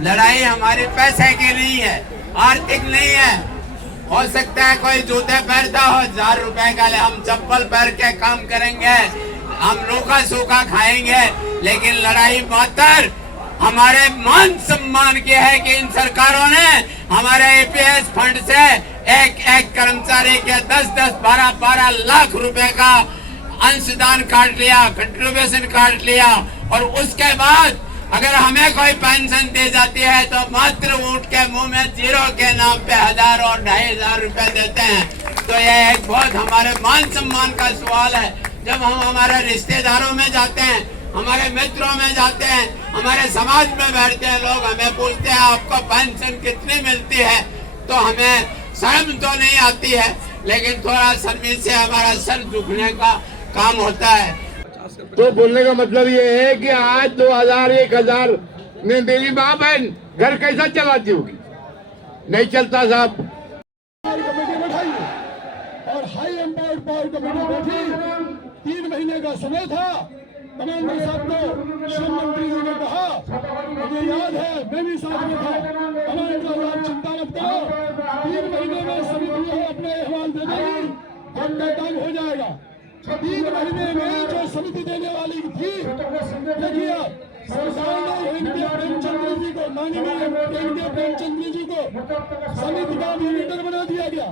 लड़ाई हमारे पैसे की नहीं है, आर्थिक नहीं है। हो सकता है कोई जूते पहनता हो, 1000 रुपए का हम चप्पल पहन के काम करेंगे, हम रूखा सूखा खाएंगे, लेकिन लड़ाई मात्र हमारे मान सम्मान की है कि इन सरकारों ने हमारे एपीएस फंड से एक एक कर्मचारी के 10-10, 12-12 लाख रुपए का अंशदान काट लिया, कंट्रीब्यूशन काट लिया। और उसके बाद अगर हमें कोई पेंशन दी जाती है तो मात्र ऊँट के मुंह में जीरो के नाम पे 1000 और 2500 रुपए देते हैं। तो यह एक बहुत हमारे मान सम्मान का सवाल है। जब हम हमारे रिश्तेदारों में जाते हैं, हमारे मित्रों में जाते हैं, हमारे समाज में बैठते हैं, लोग हमें पूछते हैं आपको पेंशन कितनी मिलती है, तो हमें शर्म तो नहीं आती है, लेकिन थोड़ा शर्मी से हमारा सर झुकने का काम होता है। तो बोलने का मतलब ये है कि आज 2000, 1000 में मेरी माँ बहन घर कैसा चलाती होगी? नहीं चलता साहब। कमेटी बैठाई और हाई एम्पावर्ड पावर कमेटी बैठी। 3 महीने का समय था। कमांडर साहब को श्रम मंत्री जी ने कहा, मुझे याद है मैं भी साथ में था, कमांडर आप चिंता मत करो, 3 महीने में समिति जो है अपने अहवाल दे देगी, आपका काम हो जाएगा। 3 महीने में जो समिति देने वाली थी, देखिए सरकार ने इनके प्रेमचंद्र जी को, माननीय इनके प्रेमचंद्र जी को समिति का मॉनिटर बना दिया गया।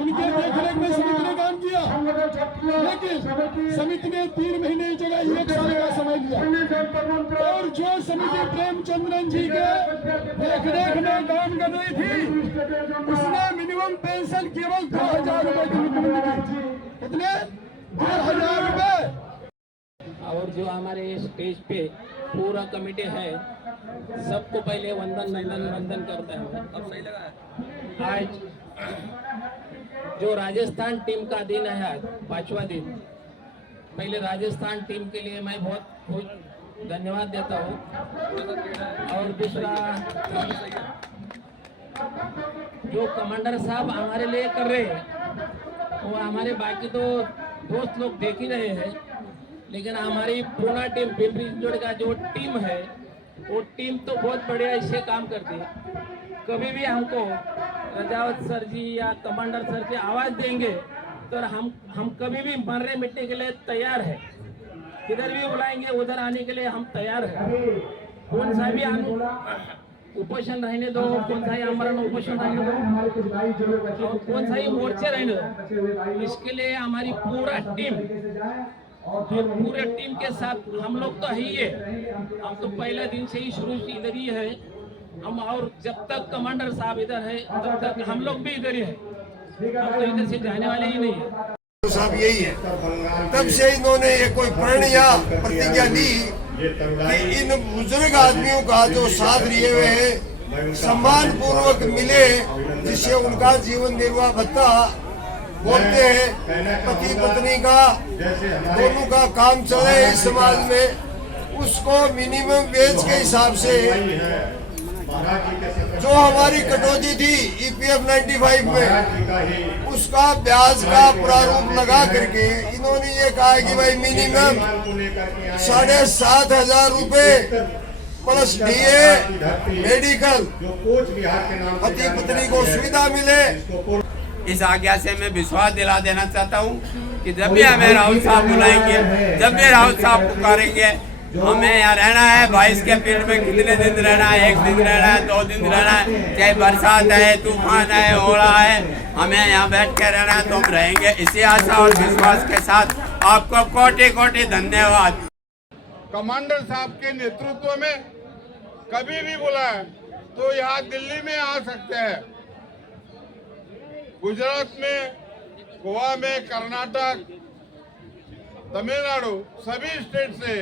उनके देखरेख में समिति ने काम किया, लेकिन समिति ने 3 महीने की जगह 1 साल का समय लिया। और जो समिति प्रेमचंद्रन जी के देखरेख में काम कर रही थी, उसने मिनिमम पेंशन केवल 2000 रुपए की थी। कितने? 2000 रुपए। और जो हमारे स्टेज पे पूरा कमेटी है, सबको पहले वंदन करता है। अब सही लगा। आज जो राजस्थान टीम का दिन है, आज 5वां दिन, पहले राजस्थान टीम के लिए मैं बहुत धन्यवाद देता हूँ। और दूसरा जो कमांडर साहब हमारे लिए कर रहे हैं, वो हमारे बाकी तो दोस्त लोग देख ही रहे हैं, लेकिन हमारी पूना टीम पिंपरी चिंचवड का जो टीम है, वो टीम तो बहुत बढ़िया इससे काम करती है। कभी भी हमको रजावत सर जी या कमांडर सर जी आवाज देंगे तो हम कभी भी मरने मिटने के लिए तैयार है। किधर भी बुलाएंगे उधर आने के लिए हम तैयार है। कौन सा भी उपोषण रहने दो, कौन सा ही आमरण उपोषण रहने दो, और कौन सा ही मोर्चे रहने दो, इसके लिए हमारी पूरा टीम और पूरे टीम के साथ हम लोग तो है ही है। हम तो पहले दिन से ही शुरू से इधर ही है हम, और जब तक कमांडर साहब इधर है तब तक हम लोग भी इधर ही है। हम तो इधर से जाने वाले ही नहीं है। तो साहब यही है, तब से इन्होंने ये कोई प्रण या प्रतिज्ञा ली कि इन बुजुर्ग आदमियों का जो साथ लिए हुए हैं सम्मान पूर्वक मिले, जिससे उनका जीवन निर्वाह भत्ता बोलते हैं पति पत्नी का दोनों का काम चले इस समाज में, उसको मिनिमम वेज के हिसाब से जो हमारी कटौती थी ईपीएफ 95 में, उसका ब्याज का प्रारूप लगा करके इन्होंने ये कहा कि भाई मिनिमम 7500 रुपए प्लस डीए मेडिकल पति पत्नी को सुविधा मिले। इस आज्ञा से मैं विश्वास दिला देना चाहता हूँ कि जब भी हमें राहुल साहब बुलाएंगे, जब भी राहुल साहब पुकारेंगे, हमें यहाँ रहना है। 22 के फील्ड में कितने दिन रहना है? 1 दिन रहना है, 2 दिन रहना है, चाहे बरसात है, तूफान है, ओला है, हमें यहाँ बैठ के रहना है तो हम रहेंगे। इसी आशा और विश्वास के साथ आपको कोटि धन्यवाद। कमांडर साहब के नेतृत्व में कभी भी बुलाए तो यहाँ दिल्ली में आ सकते हैं, गुजरात में, गोवा में, कर्नाटक, तमिलनाडु, सभी स्टेट से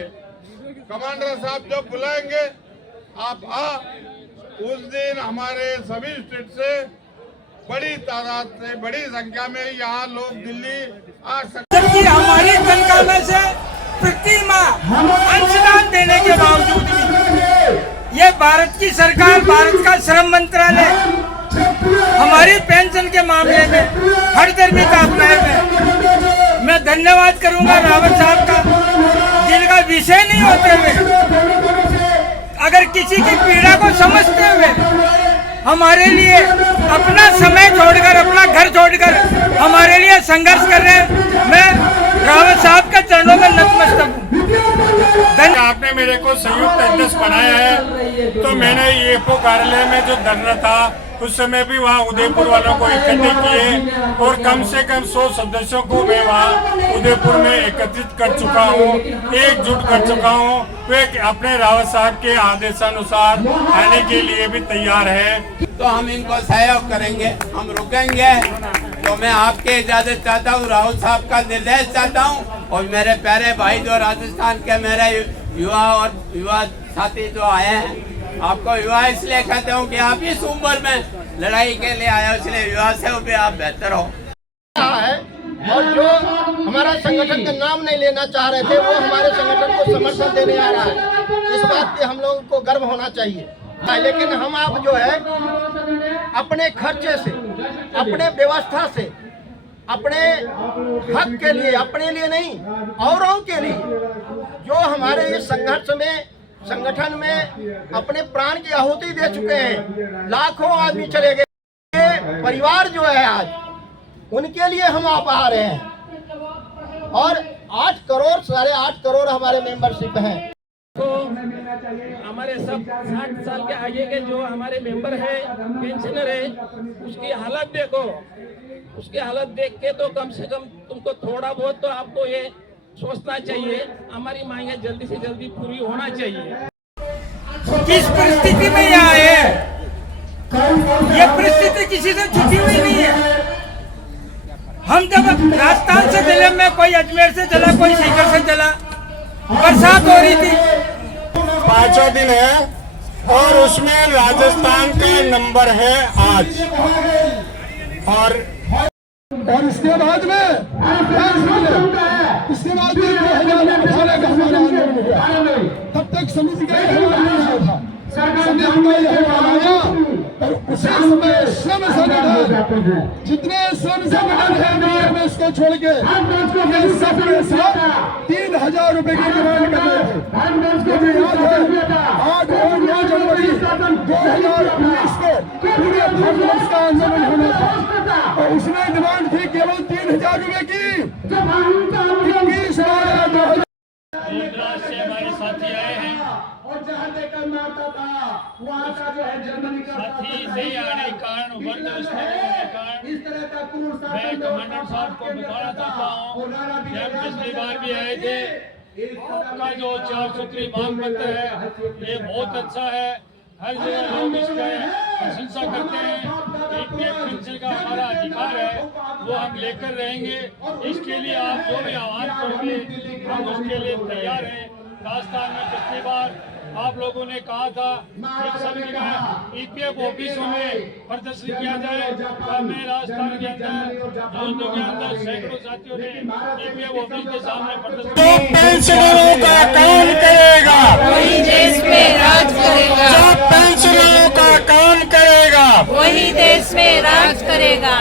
कमांडर साहब जब बुलाएंगे आप उस दिन हमारे सभी स्टेट से बड़ी तादाद से, बड़ी संख्या में यहाँ लोग दिल्ली आ सकते हैं। हमारी तनख्वाह में से प्रति माह अंशदान देने के बावजूद भी ये भारत की सरकार, भारत का श्रम मंत्रालय हमारी पेंशन के मामले में हर धर्मिता अपनाए हुए। मैं धन्यवाद करूंगा रावत साहब का, जिनका विषय नहीं होते हुए अगर किसी की पीड़ा को समझते हुए हमारे लिए अपना समय छोड़कर, अपना घर छोड़कर हमारे लिए संघर्ष कर रहे हैं, मैं रावत साहब के चरणों में नतमस्तक हूँ। आपने मेरे को संयुक्त अध्यक्ष बनाया है, तो मैंने ईएफओ कार्यालय में जो धरना था उस समय भी वहाँ उदयपुर वालों को इकट्ठे किए और कम से कम 100 सदस्यों को मैं वहाँ उदयपुर में एकत्रित कर चुका हूँ, एकजुट कर चुका हूँ। वे अपने रावत साहब के आदेशानुसार आने के लिए भी तैयार है। तो हम इनको सहयोग करेंगे, हम रुकेंगे। तो मैं आपके इजाजत चाहता हूँ, राहुल साहब का निर्देश चाहता हूँ और मेरे प्यारे भाई जो राजस्थान के मेरे युवा साथी जो आए हैं, आपको युवा इसलिए कहते हूँ कि आप इस उम्र में लड़ाई के लिए आए हो, इसलिए युवा से भी आप बेहतर हो। और जो हमारा संगठन का नाम नहीं लेना चाह रहे थे वो हमारे संगठन को समर्थन देने आ रहा है। इस बात के हम लोगों को गर्व होना चाहिए। लेकिन हम आप जो है अपने खर्चे से, अपने व्यवस्था से, अपने हक के लिए, अपने लिए नहीं औरों के लिए, जो हमारे इस संघर्ष में, संगठन में अपने प्राण की आहुति दे चुके हैं, लाखों आदमी चले गए, परिवार जो है आज उनके लिए हम आप आ रहे हैं। और 8 करोड़ 8.5 करोड़ हमारे मेंबरशिप हैं। तो हमारे सब 60 साल के आगे के जो हमारे मेंबर है, पेंशनर है, उसकी हालत देखो, उसकी हालत देख के तो कम से कम तुमको थोड़ा बहुत तो आपको ये सोचना चाहिए, हमारी मांगे जल्दी से जल्दी पूरी होना चाहिए। किस परिस्थिति में यहाँ आए हैं, ये परिस्थिति किसी से छुटी हुई नहीं है। हम जब राजस्थान से दिल्ली में, कोई अजमेर से चला, कोई सीकर से चला, बरसात हो रही थी, 5वां दिन है और उसमें राजस्थान का नंबर है आज। और इसके बाद में इसके बाद में 2000 में बिठाने का हमारा आंदोलन हुआ। तब तक समिति का अहवाल नहीं आया था, समिति का अहवाल आया और उसी समय श्रम संगठन, जितने श्रम संगठन है बिहार में, इसको छोड़ के ये सब के सब 3000 रुपए की डिमांड कर रहे थे। मुझे याद है 8 और 9 जनवरी 2019 को पूरे भारतवर्ष का आंदोलन होना था और उसमें डिमांड थी केवल 3000 रुपए की। 21 मार्च से हमारे साथी आए हैं और जहाँ देखकर मारता था वहाँ का जो है जर्मनी का साथी नहीं आने के कारण, वर्दोस्त होने के कारण इस तरह का क्रूर मैं कमांडर साहब को बताना चाहता हूँ, जब पिछली बार भी आए थे, आपका जो 4 सूत्री मांग पत्र है ये बहुत अच्छा है। हर जगह लोग इसका प्रशंसा करते हैं। पेंशन का हमारा अधिकार है, वो हम लेकर रहेंगे। इसके लिए आप जो भी आह्वान करोगे हम उसके लिए तैयार हैं। राजस्थान में पिछली बार आप लोगों ने कहा था कि सब जगह ईपीएफ ऑफिसों में प्रदर्शन किया जाए। मैं राजस्थान के अंदर, जोधपुर के अंदर सैकड़ों साथियों ने ईपीएफ ऑफिस के सामने प्रदर्शन। जो पेंशनरों का काम करेगा वही देश में राज करेगा, जो पेंशनरों का काम करेगा वही देश में राज करेगा।